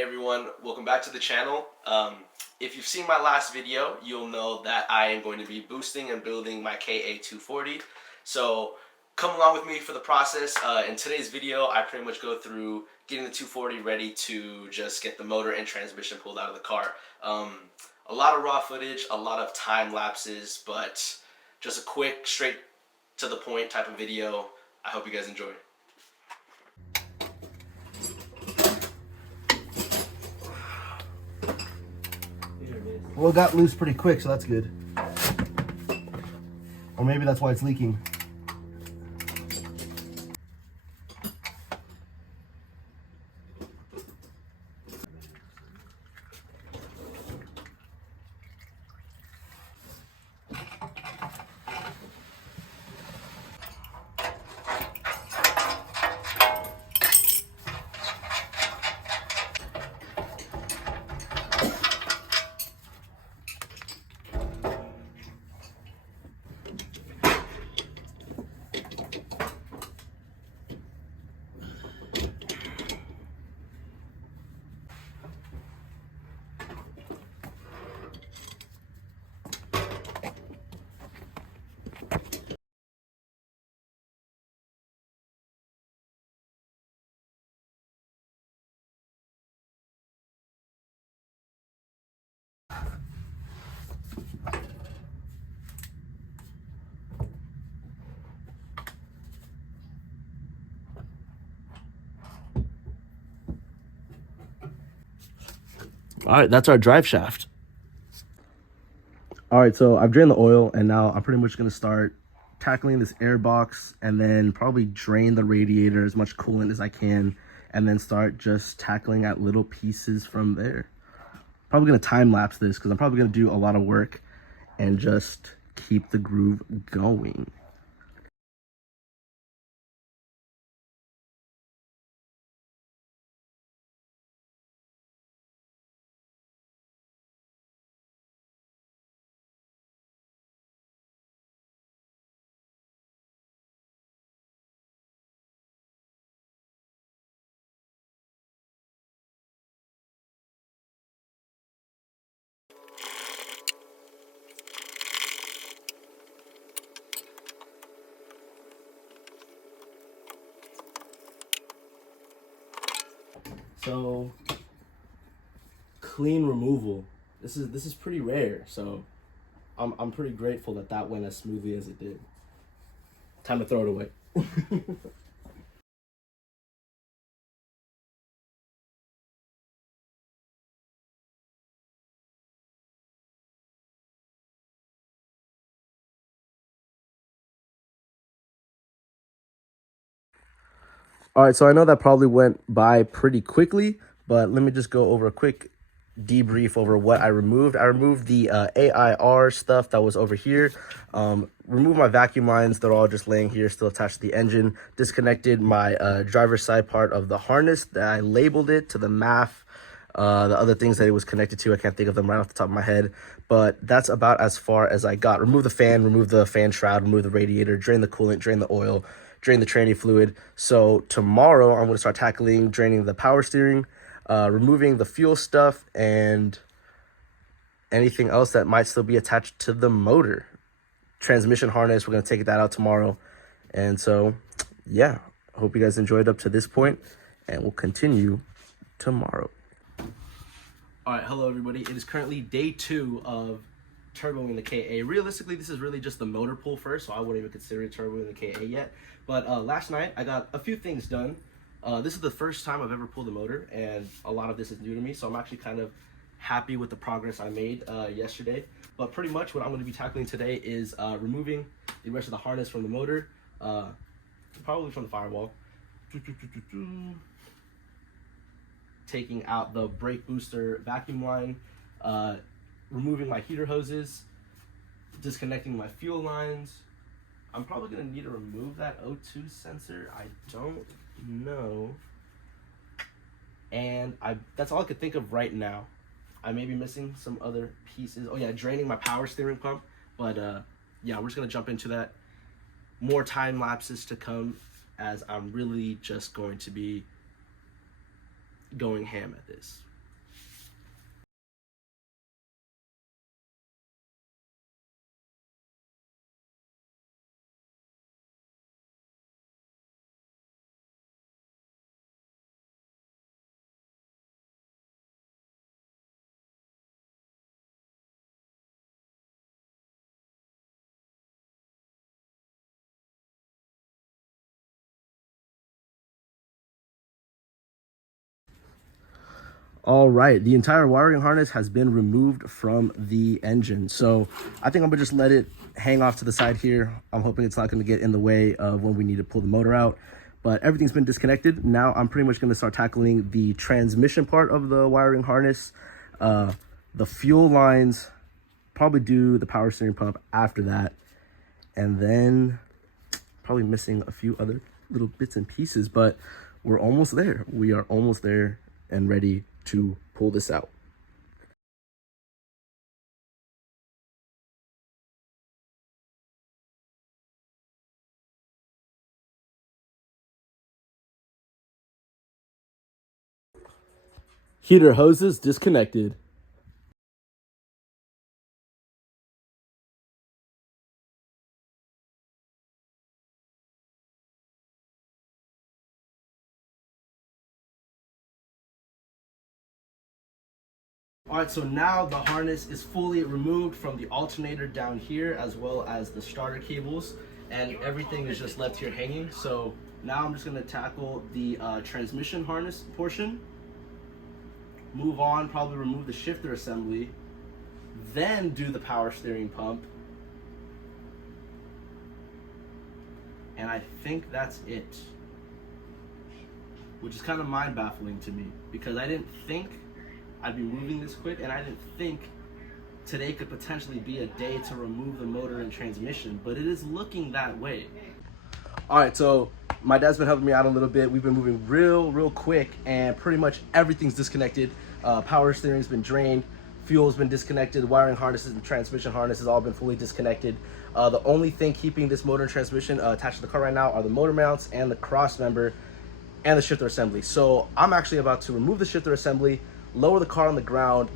Hey everyone, welcome back to the channel. If you've seen my last video, you'll know that I am going to be boosting and building my KA240. So come along with me for the process. In today's video, I pretty much go through getting the 240 ready to just get the motor and transmission pulled out of the car. A lot of raw footage, a lot of time lapses, but just a quick, straight to the point type of video. I hope you guys enjoy. Well, it got loose pretty quick, so that's good. Or maybe that's why it's leaking. All right, that's our drive shaft. All right, so I've drained the oil, and now I'm pretty much going to start tackling this air box and then probably drain the radiator as much coolant as I can and then start just tackling at little pieces from there. Probably going to time lapse this because I'm probably going to do a lot of work and just keep the groove going. So clean removal. This is pretty rare, so I'm pretty grateful that that went as smoothly as it did. Time to throw it away. All right, so I know that probably went by pretty quickly, but let me just go over a quick debrief over what I removed. I removed the AIR stuff that was over here. Removed my vacuum lines. They're all just laying here, still attached to the engine. Disconnected my driver's side part of the harness that I labeled it to the MAF. The other things that it was connected to, I can't think of them right off the top of my head, but that's about as far as I got. Remove the fan shroud, remove the radiator, drain the coolant, drain the oil, drain the tranny fluid. So tomorrow I'm going to start tackling draining the power steering, removing the fuel stuff, and anything else that might still be attached to the motor. Transmission harness, we're going to take that out tomorrow. And so, yeah, hope you guys enjoyed up to this point, and we'll continue tomorrow. All right, hello everybody. It is currently day 2 of turboing the KA. Realistically, this is really just the motor pull first, so I wouldn't even consider it turboing the KA yet. But last night, I got a few things done. This is the first time I've ever pulled a motor, and a lot of this is new to me, so I'm actually kind of happy with the progress I made yesterday. But pretty much what I'm going to be tackling today is removing the rest of the harness from the motor, probably from the firewall. Taking out the brake booster vacuum line, removing my heater hoses, disconnecting my fuel lines. I'm probably going to need to remove that O2 sensor. I don't know. And that's all I could think of right now. I may be missing some other pieces. Oh yeah, draining my power steering pump. But yeah, we're just going to jump into that. More time lapses to come, as I'm really just going to be going ham at this. All right, the entire wiring harness has been removed from the engine. So I think I'm gonna just let it hang off to the side here. I'm hoping it's not gonna get in the way of when we need to pull the motor out. But everything's been disconnected. Now I'm pretty much gonna start tackling the transmission part of the wiring harness, the fuel lines, probably do the power steering pump after that. And then probably missing a few other little bits and pieces, but we're almost there. We are almost there and ready to pull this out. Heater hoses disconnected. All right, so now the harness is fully removed from the alternator down here, as well as the starter cables, and everything is just left here hanging. So now I'm just gonna tackle the transmission harness portion, move on, probably remove the shifter assembly, then do the power steering pump. And I think that's it, which is kind of mind baffling to me because I didn't think I'd be moving this quick, and I didn't think today could potentially be a day to remove the motor and transmission, but it is looking that way. All right, so my dad's been helping me out a little bit. We've been moving real quick, and pretty much everything's disconnected. Power steering's been drained, fuel's been disconnected, wiring harnesses and transmission harnesses all been fully disconnected. The only thing keeping this motor and transmission attached to the car right now are the motor mounts and the cross member and the shifter assembly. So I'm actually about to remove the shifter assembly, lower the car on the ground,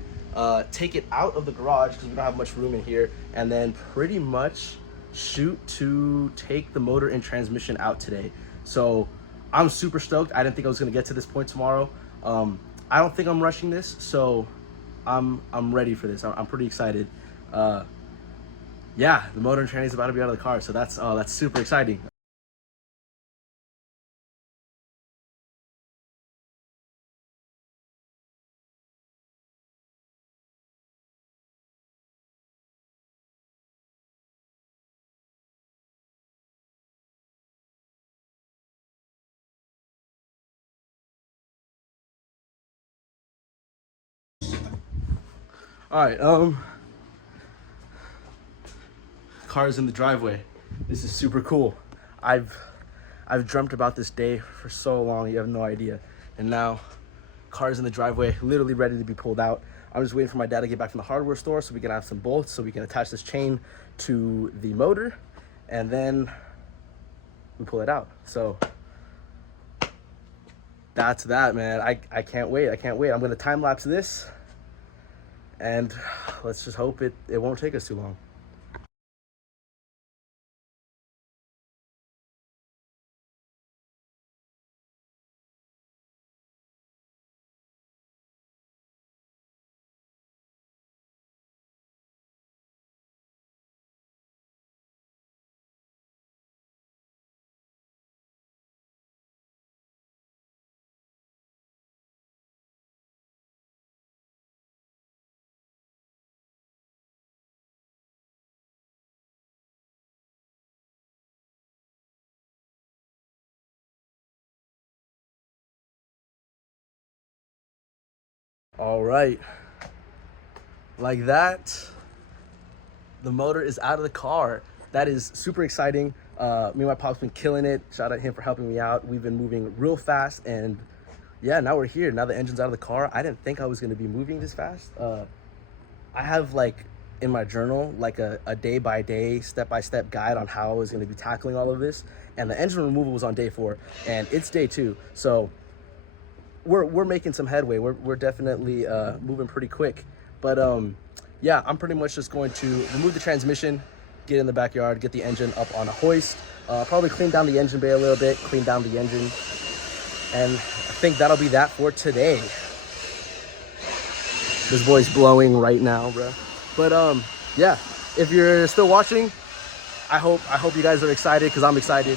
take it out of the garage because we don't have much room in here, and then pretty much shoot to take the motor and transmission out today. So I'm super stoked. I didn't think I was gonna get to this point tomorrow. I don't think I'm rushing this, so I'm ready for this. I'm pretty excited. Yeah, the motor and tranny is about to be out of the car, so that's super exciting. All right, car's in the driveway. This is super cool. I've dreamt about this day for so long, you have no idea. And now, car's in the driveway, literally ready to be pulled out. I'm just waiting for my dad to get back from the hardware store so we can have some bolts so we can attach this chain to the motor, and then we pull it out. So that's that, man. I can't wait. I can't wait. I'm gonna time lapse this, and let's just hope it won't take us too long. All right, like that, the motor is out of the car. That is super exciting. Me and my pop's been killing it. Shout out him for helping me out. We've been moving real fast, and yeah, now we're here. Now the engine's out of the car. I didn't think I was gonna be moving this fast. I have like in my journal like a day-by-day, step-by-step guide on how I was gonna be tackling all of this, and the engine removal was on day 4, and it's day 2. So we're making some headway. We're definitely moving pretty quick. But yeah, I'm pretty much just going to remove the transmission, get in the backyard, get the engine up on a hoist, probably clean down the engine bay a little bit, clean down the engine, and I think that'll be that for today. This boy's blowing right now, bro. But yeah, if you're still watching, I hope you guys are excited because I'm excited.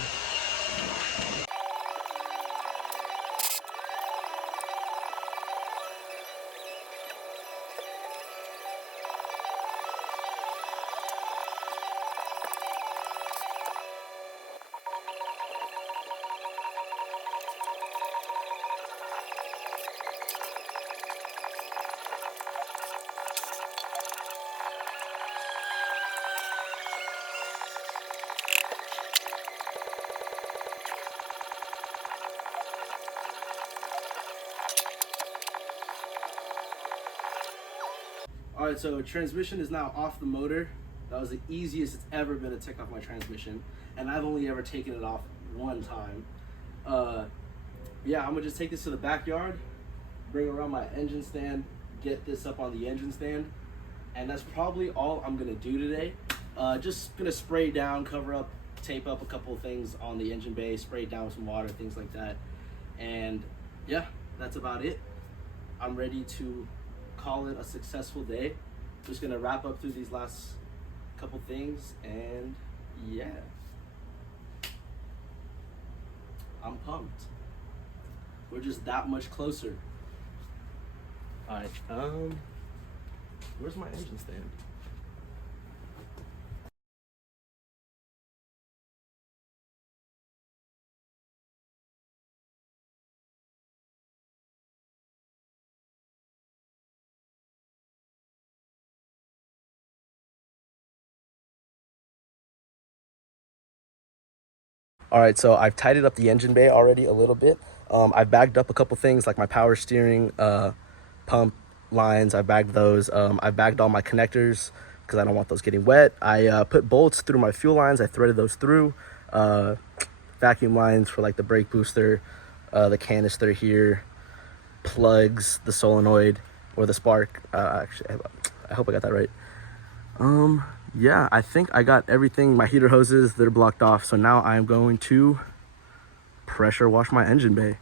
All right, so transmission is now off the motor. That was the easiest it's ever been to take off my transmission, and I've only ever taken it off one time. Yeah, I'm gonna just take this to the backyard, bring around my engine stand, get this up on the engine stand, and that's probably all I'm gonna do today. Just gonna spray down, cover up, tape up a couple of things on the engine bay, spray it down with some water, things like that. And yeah, that's about it. I'm ready to call it a successful day. Just gonna wrap up through these last couple things, and yeah, I'm pumped. We're just that much closer. All right, where's my engine stand? All right, so I've tidied up the engine bay already a little bit. I've bagged up a couple things like my power steering, pump lines. I bagged those. I bagged all my connectors because I don't want those getting wet. I put bolts through my fuel lines. I threaded those through. Vacuum lines for like the brake booster, the canister here, plugs, the solenoid or the spark. Actually, I hope I got that right. Yeah, I think I got everything. My heater hoses, they're blocked off. So now I'm going to pressure wash my engine bay.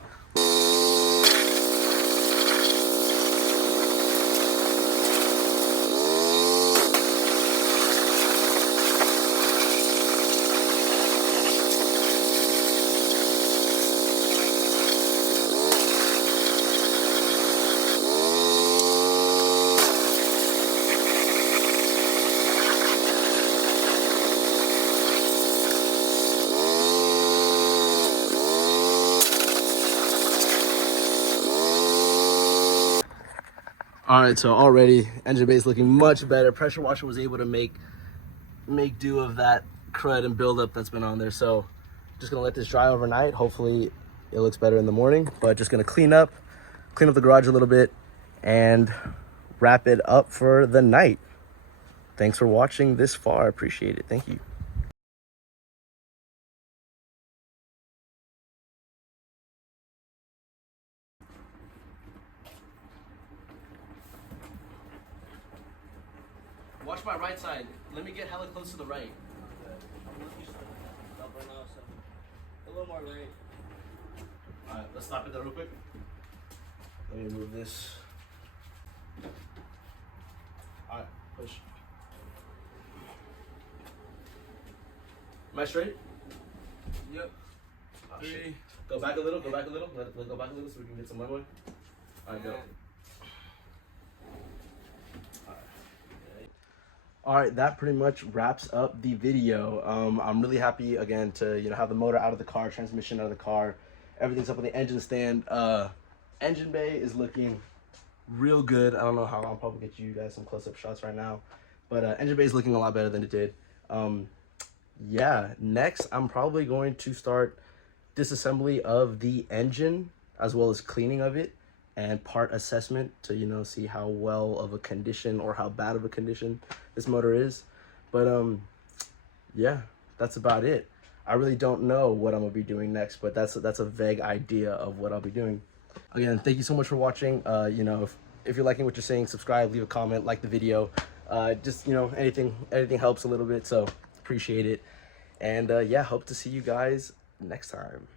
All right, so already engine bay is looking much better. Pressure washer was able to make do of that crud and buildup that's been on there. So just gonna let this dry overnight. Hopefully it looks better in the morning, but just gonna clean up the garage a little bit and wrap it up for the night. Thanks for watching this far. I appreciate it. Thank you. Watch my right side. Let me get hella close to the right. A little more right. Alright, let's stop it there real quick. Let me move this. Alright, push. Am I straight? Yep. Oh, shit. Go back a little, go back a little. Let go back a little so we can get some leeway. Alright, go. All right, that pretty much wraps up the video. I'm really happy again to have the motor out of the car, transmission out of the car, everything's up on the engine stand. Engine bay is looking real good. I don't know how I'll probably get you guys some close-up shots right now, but engine bay is looking a lot better than it did. Yeah, next I'm probably going to start disassembly of the engine as well as cleaning of it and part assessment to see how well of a condition or how bad of a condition this motor is. But yeah, that's about it. I really don't know what I'm gonna be doing next, but that's a vague idea of what I'll be doing. Again, thank you so much for watching. If you're liking what you're seeing, subscribe, leave a comment, like the video. Just anything helps a little bit, so appreciate it. And yeah, hope to see you guys next time.